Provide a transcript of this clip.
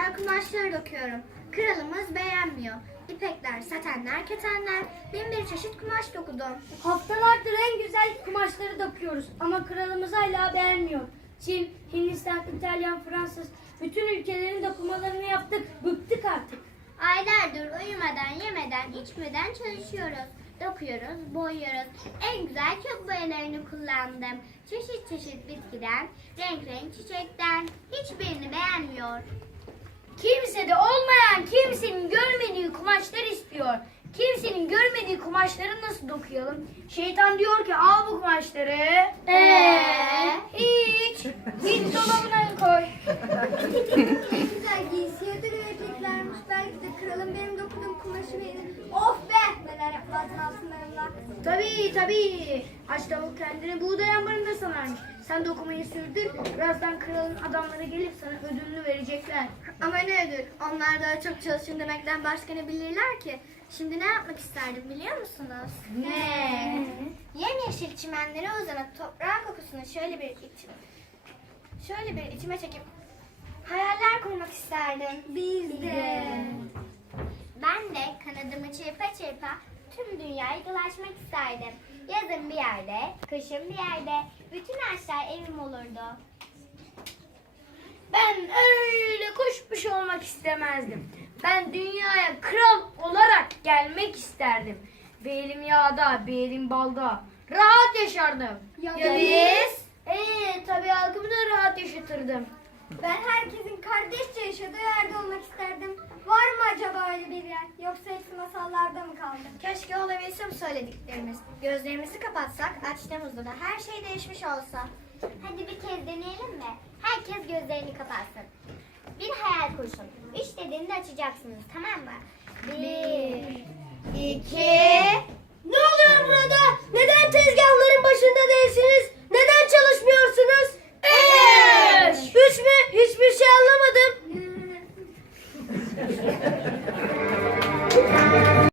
güzel kumaşları dokuyorum. Kralımız beğenmiyor. İpekler, satenler, ketenler, bin bir çeşit kumaş dokudum. Haftalardır en güzel kumaşları dokuyoruz ama kralımız hala beğenmiyor. Çin, Hindistan, İtalyan, Fransız bütün ülkelerin dokumalarını yaptık. Bıktık artık. Aylardır uyumadan, yemeden, içmeden çalışıyoruz. Dokuyoruz, boyuyoruz. En güzel kök boyalarını kullandım. Çeşit çeşit bitkiden, renk renk çiçekten. Hiçbirini beğenmiyor. Kimse de olmayan kimsenin görmediği kumaşlar istiyor. Kimsenin görmediği kumaşları nasıl dokuyalım? Şeytan diyor ki al bu kumaşları. Ee? Hiç. Git dolabına koy. Güzel giysiyedir eteklermiş. Belki de kralım benim dokuduğum kumaşı verir. Of be! Neler yapmazsın altınlarımla. Tabii tabii. Aç tavuk kendini ambarında Sen dokumayı sürdür. Birazdan kralın adamları gelip sana ödülünü verecekler. Ama ne ödül? Onlar daha çok çalışın demekten başka ne bilirler ki? Şimdi ne yapmak isterdim biliyor musunuz? Ne? Yemyeşil çimenlere uzanıp toprağın kokusunu şöyle bir içim, şöyle bir içime çekip hayaller kurmak isterdim. Biz de. Ben de kanadımı çırpa çırpa tüm dünyayı dolaşmak isterdim. Yazın bir yerde, kışın bir yerde, bütün ağaçlar evim olurdu. Ben öyle kuşmuş olmak istemezdim. Ben dünyaya kral olarak gelmek isterdim. Bir elim yağda, bir elim balda. Rahat yaşardım. Ya biz? Ee, tabii halkımı da rahat yaşatırdım. Ben herkesin kardeşçe yaşadığı yerde olmak isterdim. Var mı acaba öyle bir yer? Yoksa masallarda mı kaldı? Keşke olabilse bu söylediklerimiz. Gözlerimizi kapatsak açtığımızda da her şey değişmiş olsa. Hadi bir kez deneyelim mi? Herkes gözlerini kapatsın. Bir hayal kursun. Üç dediğinde açacaksınız tamam mı? Bir, iki...